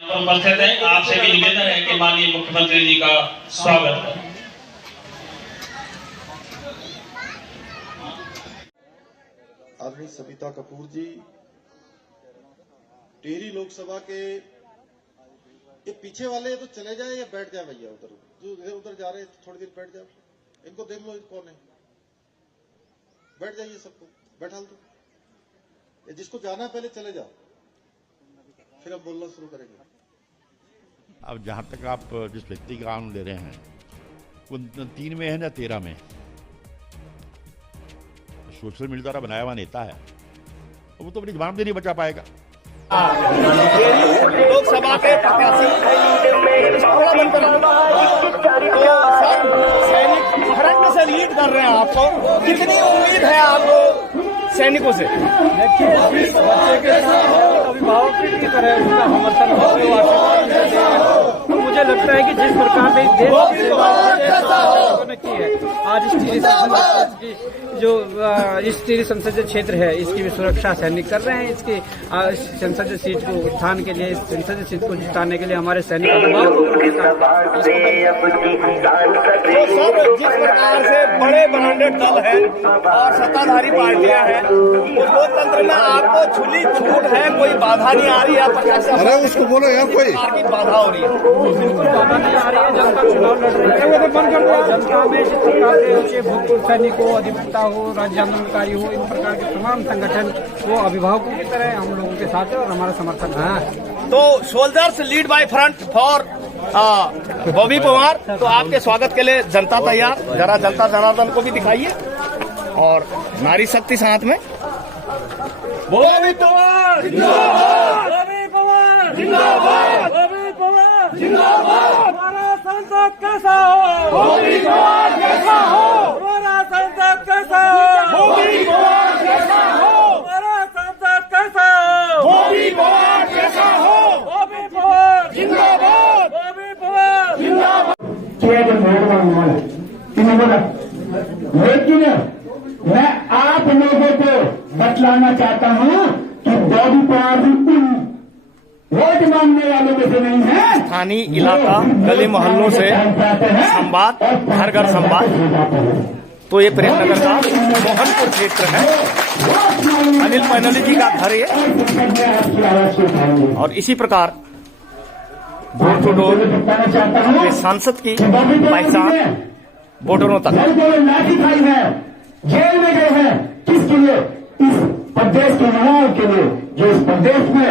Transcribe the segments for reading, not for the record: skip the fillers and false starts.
उपस्थित हैं, आपसे भी निवेदन है कि माननीय मुख्यमंत्री जी का स्वागत करें। आदमी सविता कपूर जी, टिहरी लोकसभा के ये पीछे वाले तो चले जाए या बैठ जाए भैया, उधर जो इधर उधर जा रहे हैं थोड़ी देर बैठ जाओ, इनको देख लो कौन है, बैठ जाइए, सबको बैठा दो, जिसको जाना है पहले चले जाओ, फिर अब बोलना शुरू करेंगे। अब जहाँ तक आप जिस व्यक्ति का नाम ले रहे हैं वो 3 में है या 13 में, सोशल मीडिया द्वारा बनाया हुआ नेता है, वो तो अपनी जबान भी नहीं बचा पाएगा। लोकसभा के प्रत्याशी सैनिक फ्रंट से लीड कर रहे हैं, आपको कितनी उम्मीद है आपको सैनिकों से? देखिए, जिस बच्चे के साथ अभिभावक की तरह उसका समर्थन हो, तो मुझे लगता है कि जिस प्रकार से देश की सेवा ने की है, आज इस टिहरी संसदीय क्षेत्र है, इसकी भी सुरक्षा सैनिक कर रहे हैं। इसकी संसदीय सीट को उत्थान के लिए, इस संसदीय सीट को जिताने के लिए हमारे सैनिक जिस प्रकार से बड़े ब्रांडेड दल है और सत्ताधारी पार्टियां हैं, लोकतंत्र में आपको खुली छूट है, कोई बाधा नहीं आ रही है? अरे उसको बोलो यार, कोई बाधा हो रही है? बिल्कुल बाधा नहीं आ रही है। जनता चुनाव लड़ रही है, जनता में जिस प्रकार से भूतपूर्व सैनिक हो, अधिवक्ता हो, राज्य आंदोलनकारी हो, इन प्रकार के तमाम संगठन वो अभिभावकों की तरह हम लोगों के साथ है और हमारा समर्थन है। तो soldiers lead by front for Bobby Pawar, तो आपके स्वागत के लिए जनता तैयार। जरा जनता जनार्दन को भी दिखाइए और नारी शक्ति साथ में। बॉबी पवार जिंदाबाद, बॉबी पवार जिंदाबाद, बॉबी पवार जिंदाबाद। हमारा संसद कैसा हो, बॉबी पवार कैसा हो, हमारा संसद कैसा हो, बॉबी पवार कैसा हो, हमारा संसद कैसा हो, बॉबी पवार कैसा हो, बॉबी पवार जिंदाबाद, बॉबी पवार जिंदाबाद। लेकिन मैं आप लोगों को बतलाना चाहता हूं कि बॉबी पवार भी उन वोट मांगने वालों में से नहीं है। स्थानीय इलाका गली मोहल्लों से संवाद, घर घर संवाद। तो ये प्रेमनगर का मोहनपुर क्षेत्र है, अनिल पैनली जी का घर है। और इसी प्रकार डोर टू डोर सांसद की पहचान वोटरों तक। जेल में गए हैं किसके लिए? इस प्रदेश के युवाओं के लिए, जो इस प्रदेश में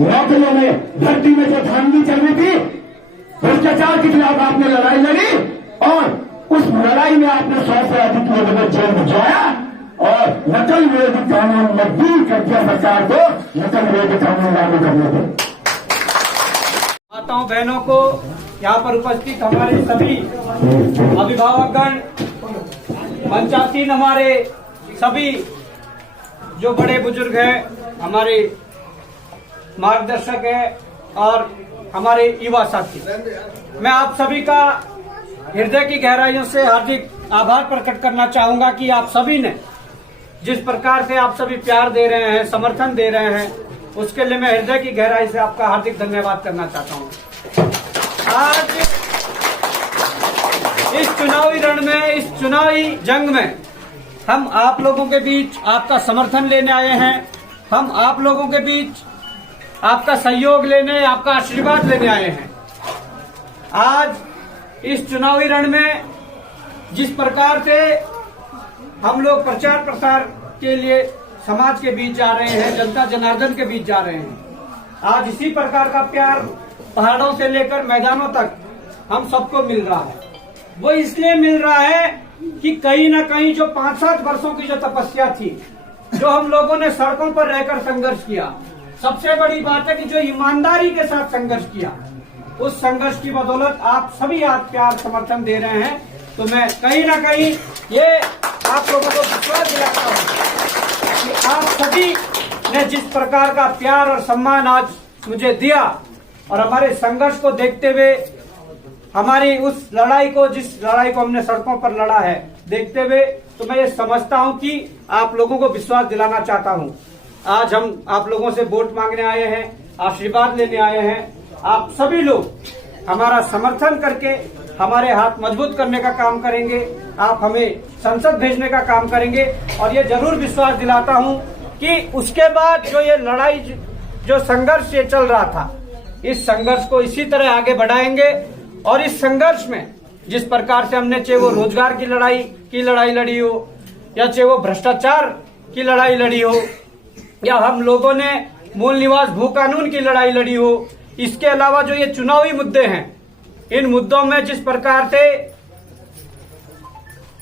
नौकरियों में भर्ती में जो धांधली चल रही थी, भ्रष्टाचार के खिलाफ आपने लड़ाई लड़ी और उस लड़ाई में आपने 100 से अधिक लोगों को जेल भिजवाया और नकल विरोधी कानून मजबूर कर दिया सरकार को नकल विरोधी कानून लागू करने को। माताओं बहनों को, यहाँ पर उपस्थित हमारे सभी अभिभावकगण, पंचायतीन, हमारे सभी जो बड़े बुजुर्ग हैं, हमारे मार्गदर्शक हैं और हमारे युवा साथी, मैं आप सभी का हृदय की गहराइयों से हार्दिक आभार प्रकट करना चाहूंगा कि आप सभी ने जिस प्रकार से आप सभी प्यार दे रहे हैं, समर्थन दे रहे हैं, उसके लिए मैं हृदय की गहराई से आपका हार्दिक धन्यवाद करना चाहता हूं। आज इस चुनावी रण में, इस चुनावी जंग में हम आप लोगों के बीच आपका समर्थन लेने आए हैं। हम आप लोगों के बीच आपका सहयोग लेने, आपका आशीर्वाद लेने आए हैं। आज इस चुनावी रण में जिस प्रकार से हम लोग प्रचार प्रसार के लिए समाज के बीच जा रहे हैं, जनता जनार्दन के बीच जा रहे हैं, आज इसी प्रकार का प्यार पहाड़ों से लेकर मैदानों तक हम सबको मिल रहा है। वो इसलिए मिल रहा है कि कहीं न कहीं जो 5-7 वर्षों की जो तपस्या थी, जो हम लोगों ने सड़कों पर रहकर संघर्ष किया, सबसे बड़ी बात है कि जो ईमानदारी के साथ संघर्ष किया, उस संघर्ष की बदौलत आप सभी आप प्यार समर्थन दे रहे हैं। तो मैं कहीं न कहीं ये आप लोगों को विश्वास दिलाता हूँ कि आप सभी ने जिस प्रकार का प्यार और सम्मान आज मुझे दिया और हमारे संघर्ष को देखते हुए, हमारी उस लड़ाई को, जिस लड़ाई को हमने सड़कों पर लड़ा है, देखते हुए, तो मैं ये समझता हूं कि आप लोगों को विश्वास दिलाना चाहता हूं। आज हम आप लोगों से वोट मांगने आए हैं, आशीर्वाद लेने आए हैं आप सभी लोग हमारा समर्थन करके हमारे हाथ मजबूत करने का काम करेंगे। आप हमें संसद भेजने का काम करेंगे और ये जरूर विश्वास दिलाता हूं कि उसके बाद जो ये लड़ाई, जो संघर्ष ये चल रहा था, इस संघर्ष को इसी तरह आगे बढ़ाएंगे। और इस संघर्ष में जिस प्रकार से हमने चाहे वो रोजगार की लड़ाई लड़ी हो, या चाहे वो भ्रष्टाचार की लड़ाई लड़ी हो, या हम लोगों ने मूल निवास भू कानून की लड़ाई लड़ी हो, इसके अलावा जो ये चुनावी मुद्दे हैं, इन मुद्दों में जिस प्रकार से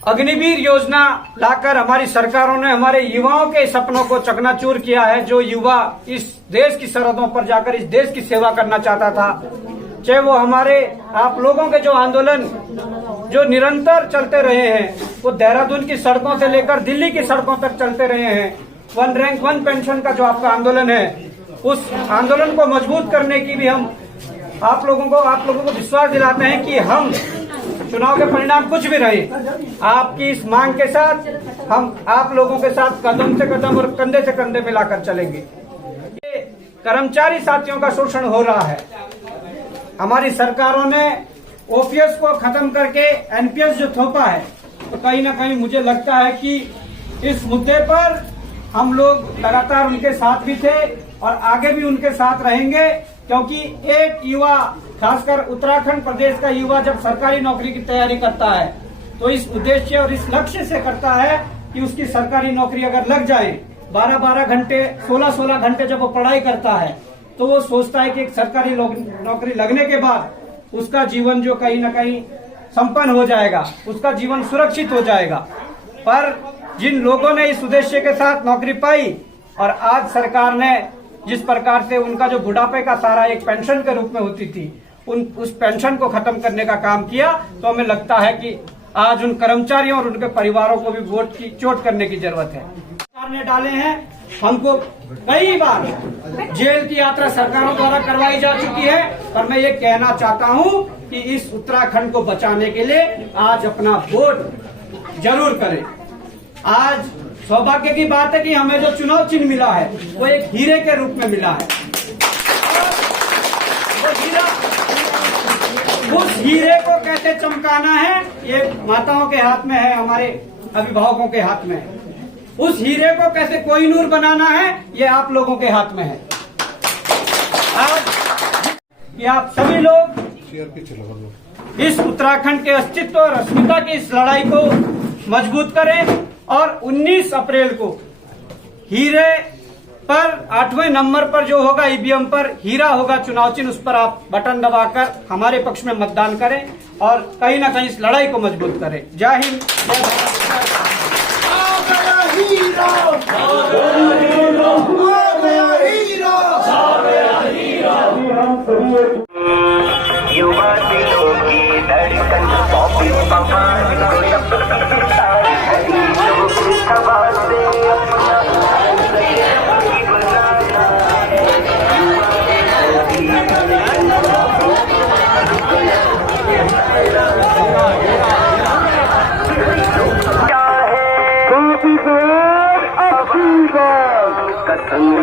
अग्निवीर योजना लाकर हमारी सरकारों ने हमारे युवाओं के सपनों को चकनाचूर किया है। जो युवा इस देश की सरहदों पर जाकर इस देश की सेवा करना चाहता था, चाहे वो हमारे आप लोगों के जो आंदोलन जो निरंतर चलते रहे हैं, वो देहरादून की सड़कों से लेकर दिल्ली की सड़कों तक चलते रहे हैं। 1 रैंक 1 पेंशन का जो आपका आंदोलन है, उस आंदोलन को मजबूत करने की भी हम आप लोगों को विश्वास दिलाते हैं कि हम चुनाव के परिणाम कुछ भी रहे, आपकी इस मांग के साथ हम आप लोगों के साथ कदम से कदम और कंधे से कंधे मिलाकर चलेंगे। ये कर्मचारी साथियों का शोषण हो रहा है। हमारी सरकारों ने ओपीएस को खत्म करके एनपीएस जो थोपा है, तो कहीं ना कहीं मुझे लगता है कि इस मुद्दे पर हम लोग लगातार उनके साथ भी थे और आगे भी उनके साथ रहेंगे, क्योंकि एक युवा, खासकर उत्तराखंड प्रदेश का युवा, जब सरकारी नौकरी की तैयारी करता है तो इस उद्देश्य और इस लक्ष्य से करता है कि उसकी सरकारी नौकरी अगर लग जाए, 12-12 घंटे 16-16 घंटे जब वो पढ़ाई करता है, तो वो सोचता है कि एक सरकारी नौकरी लगने के बाद उसका जीवन जो कहीं न कहीं संपन्न हो जाएगा, उसका जीवन सुरक्षित हो जाएगा। पर जिन लोगों ने इस उद्देश्य के साथ नौकरी पाई और आज सरकार ने जिस प्रकार से उनका जो बुढ़ापे का सारा एक पेंशन के रूप में होती थी, उस पेंशन को खत्म करने का काम किया, तो हमें लगता है कि आज उन कर्मचारियों और उनके परिवारों को भी वोट की चोट करने की जरूरत है। सरकार ने डाले हैं, हमको कई बार जेल की यात्रा सरकारों द्वारा करवाई जा चुकी है, पर मैं ये कहना चाहता हूँ कि इस उत्तराखंड को बचाने के लिए आज अपना वोट जरूर करें। आज सौभाग्य की बात है कि हमें जो चुनाव चिन्ह मिला है वो एक हीरे के रूप में मिला है। वो हीरा, उस हीरे को कैसे चमकाना है, ये माताओं के हाथ में है, हमारे अभिभावकों के हाथ में है। उस हीरे को कैसे कोहिनूर बनाना है, ये आप लोगों के हाथ में है। आज कि आप सभी लोग इस उत्तराखंड के अस्तित्व और अस्मिता की इस लड़ाई को मजबूत करें और 19 अप्रैल को हीरे पर 8वें नंबर पर जो होगा ईवीएम पर हीरा होगा चुनाव चिन्ह, उस पर आप बटन दबाकर हमारे पक्ष में मतदान करें और कहीं ना कहीं इस लड़ाई को मजबूत करें। जय हिंद, जय भारत। युवा दिलों की धड़कन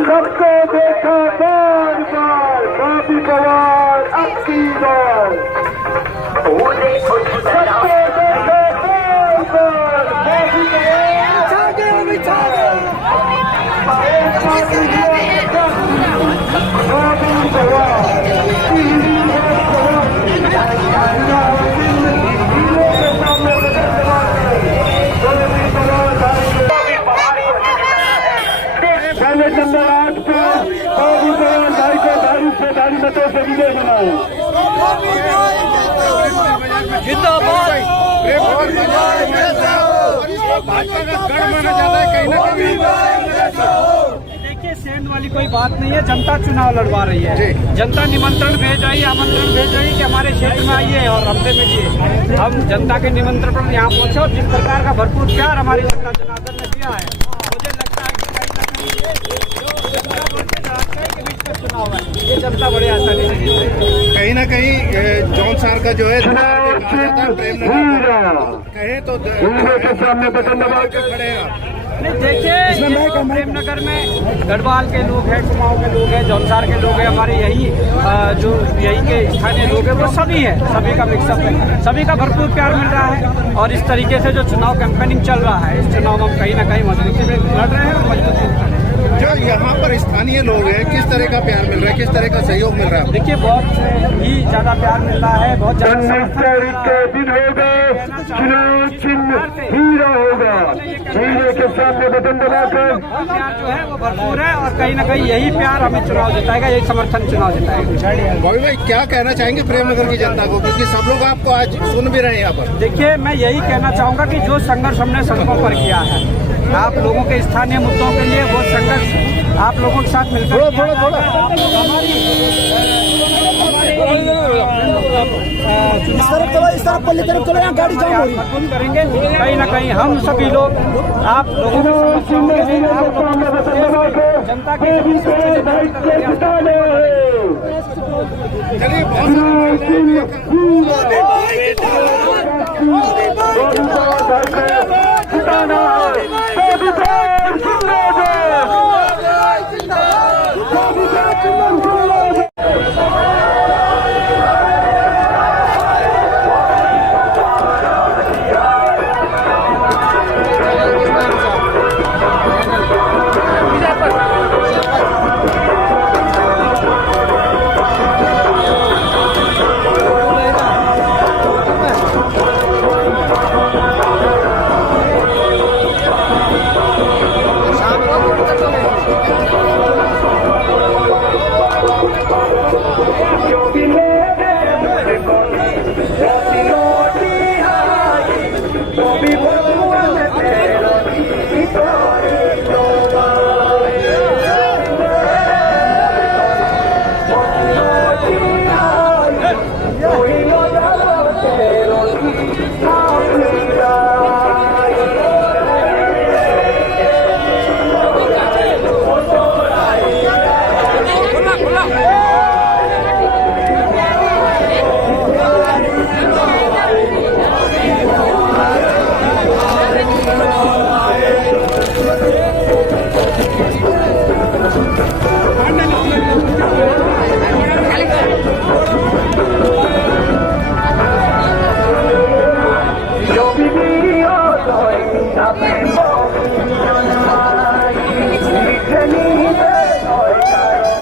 सबको देखा बार बार, काफी बार आपकी बार, सबको देखा बार बार, काफी देखिए, सेंध वाली कोई बात नहीं है। जनता चुनाव लड़वा रही है, जनता निमंत्रण भेज रही है, आमंत्रण भेज रही है कि हमारे क्षेत्र में आइए और हमसे मिलिए। हम जनता के निमंत्रण पर यहाँ पहुंचे और जिस प्रकार का भरपूर प्यार हमारी जनता जनार्दन ने दिया है, मुझे लगता है कि जो जनता बढ़ते चढ़ाते के बीच में चुनाव है, ये जनता बड़े आसानी से कहीं ना कहीं जौन सार का जो है प्रेम कहे तो सामने बटन दबा खड़े हैं। देखिए प्रेमनगर में गढ़वाल के लोग हैं, कुमाऊं के लोग हैं, जौनसार के लोग हैं, हमारे जो यही के स्थानीय लोग हैं वो सभी हैं, सभी का मिक्सअप है, सभी का भरपूर प्यार मिल रहा है। और इस तरीके से जो चुनाव कैंपेनिंग चल रहा है, इस चुनाव में हम कहीं ना कहीं मजबूती से लड़ रहे हैं और मजबूती से लड़ रहे हैं। जो यहाँ पर स्थानीय लोग हैं, किस तरह का प्यार मिल रहा है, किस तरह का सहयोग मिल रहा है? देखिए बहुत ही ज्यादा प्यार मिल रहा है, बहुत ज्यादा चुनाव चिन्ह हीरा होगा, हीरे के सामने बटन दबाकर प्यार जो है वो भरपूर है और कहीं ना कहीं यही प्यार हमें चुनाव जिताएगा, यही समर्थन चुनाव जिताएगा। बॉबी भाई क्या कहना चाहेंगे प्रेमनगर की जनता को, क्योंकि सब लोग आपको आज सुन भी रहे हैं यहाँ पर? देखिए मैं यही कहना चाहूंगा कि जो संघर्ष हमने सड़कों पर किया है, आप लोगों के स्थानीय मुद्दों के लिए वो संघर्ष आप लोगों के साथ मिलकर इस तरफ पल्ली तरफ चलो, यहाँ गाड़ी जाम हो रही है। मजबूत करेंगे, कहीं ना कहीं हम सभी लोग आप लोगों जनता के चलिए बहुत